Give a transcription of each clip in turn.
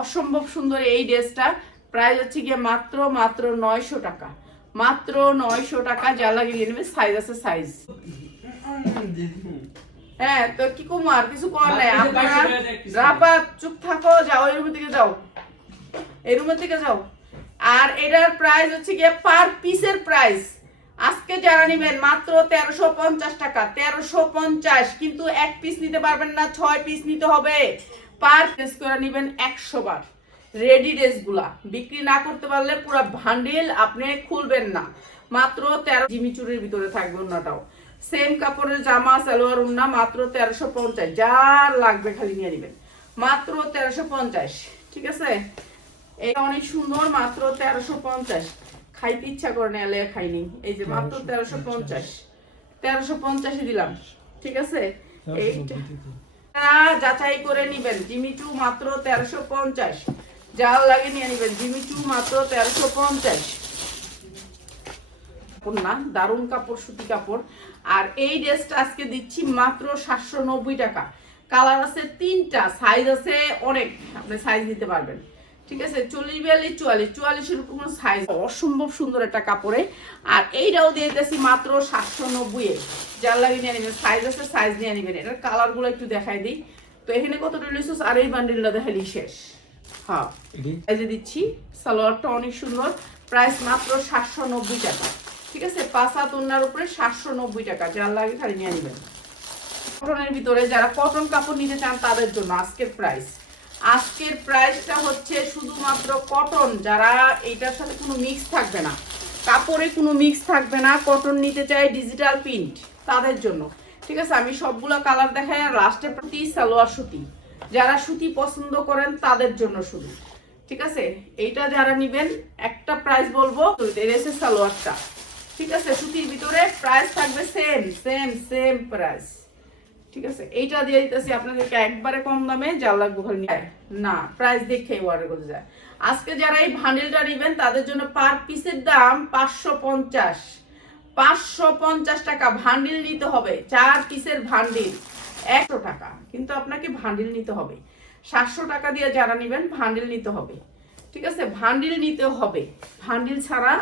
অসম্ভব সুন্দর এই ড্রেসটা। প্রাইস হচ্ছে গিয়ে মাত্র মাত্র নয়শো টাকা। মাত্র নয়শো টাকা যা লাগে নিয়ে নেবে সাইজ আছে সাইজ হ্যাঁ তো কি কুমার কিছু কর নাই। আপনারা রাপা চুপ থাকো যাও রুমের দিকে যাও। এই রুমের দিকে যাও। আর এটার প্রাইস হচ্ছে গিয়ে পার পিসের প্রাইস আজকে যারা নেবেন মাত্র তেরোশো পঞ্চাশ টাকা। তেরোশো পঞ্চাশ কিন্তু এক পিস নিতে পারবেন না ছয় পিস নিতে হবে। পার পিস করে নেবেন একশো বার। রেডি ড্রেসগুলা বিক্রি না করতে পারলে পুরো ভান্ডিল আপনি খুলবেন না। মাত্র তেরো জিমিচুরির ভিতরে থাকবে অন্যটাও সেম কাপড়ের জামা সালোয়ার উন্না মাত্র তেরোশো পঞ্চাশ। যার লাগবে খালি নিয়ে নেবেন। মাত্র তেরোশো পঞ্চাশ। ঠিক আছে? এটা অনেক সুন্দর মাত্র তেরোশো পঞ্চাশ। খাইতে ইচ্ছা করে না এলে খাইনি। এই যে মাত্র তেরোশো পঞ্চাশ। তেরোশো পঞ্চাশে দিলাম। ঠিক আছে? এইটা যাচাই করে নিবেন। জিমিচু মাত্র তেরোশো পঞ্চাশ। জাল লাগে নিয়ে নিবেন। জিমিচু মাত্র তেরোশো পঞ্চাশ। কাপড় না, দারুণ কাপড়, সুতি কাপড়। আর এই ড্রেসটা আজকে দিচ্ছি মাত্র সাতশো নব্বই টাকা। কালার আছে তিনটা সাইজ আছে অনেক। আপনি সাইজ নিতে পারবেন। ঠিক আছে? চল্লিশ বিয়াল্লিশ চুয়াল্লিশ। চুয়াল্লিশের উপর কোনো সাইজ অসম্ভব সুন্দর একটা কাপড়ে। আর এইটাও দিয়ে দিতেছি মাত্র সাতশো নব্বই যার লাগে নিয়ে নেবেন। সাইজ আছে সাইজ নিয়ে নেবেন। এটার কালারগুলো একটু দেখাই দিই। তো এখানে কতটা লিসুস আর এই বান্ডিলটা দেখালি শেষ। হ্যাঁ। এই দিচ্ছি। সালোয়ারটা অনেক সুন্দর। প্রাইস মাত্র সাতশো নব্বই টাকা। ঠিক আছে? পাঁচ ওনার উপরে সাতশো নব্বই টাকা। যার লাগে খালি নিয়ে নেবেন। কটনের ভিতরে যারা কটন কাপড় নিতে চান তাদের জন্য আজকের প্রাইস আজকের প্রাইসটা হচ্ছে শুধুমাত্র কটন যারা এইটার সাথে কোনো মিক্স থাকবে না। কাপড়ে কোনো মিক্স থাকবে না। কটন নিতে চাই ডিজিটাল প্রিন্ট তাদের জন্য। ঠিক আছে, আমি সবগুলো কালার দেখাই আর লাস্টে প্রতি সালোয়ার সুতি। যারা সুতি পছন্দ করেন তাদের জন্য শুধু। ঠিক আছে, এইটা যারা নিবেন, একটা প্রাইস বলব এসে সালোয়ারটা। ঠিক আছে, সুতির ভিতরে প্রাইস থাকবে সেম সেম সেম প্রাইস ঠিক আছে? এইটা দিয়ে দিতেছি আপনাদেরকে একবারে কম দামে লাগবে ভালো নিয়ে না প্রাইস দেখে অর্ডার করতে যায়। আজকে যারা এই ভান্ডেলটা নেবেন, তাদের জন্য পার পিসের দাম পাঁচশো পঞ্চাশ। পাঁচশো পঞ্চাশ টাকা ভান্ডিল নিতে হবে, চার পিসের ভান্ডিল একশো টাকা, কিন্তু আপনাকে ভান্ডিল নিতে হবে। সাতশো টাকা দিয়ে যারা নেবেন ভান্ডিল নিতে হবে। ঠিক আছে? ভান্ডিল নিতে হবে। ভান্ডিল ছাড়া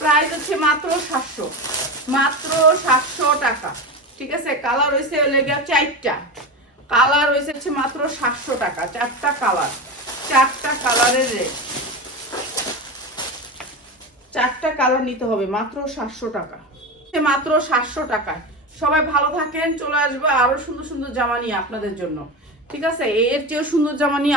প্রাইস হচ্ছে মাত্র সাতশো। মাত্র সাতশো টাকা। ঠিক আছে? কালার হয়েছে লেগে চারটা। কালার হয়েছে মাত্র সাতশো টাকা। চারটা কালার। চারটা কালারের রেট। চারটা কালার নিতে হবে, মাত্র সাতশো টাকা। মাত্র সাতশো টাকা সবাই ভালো থাকেন, চলে আসবে আরও সুন্দর সুন্দর জামা নিয়ে আপনাদের জন্য। ঠিক আছে? এর চেয়েও সুন্দর জামা নিয়ে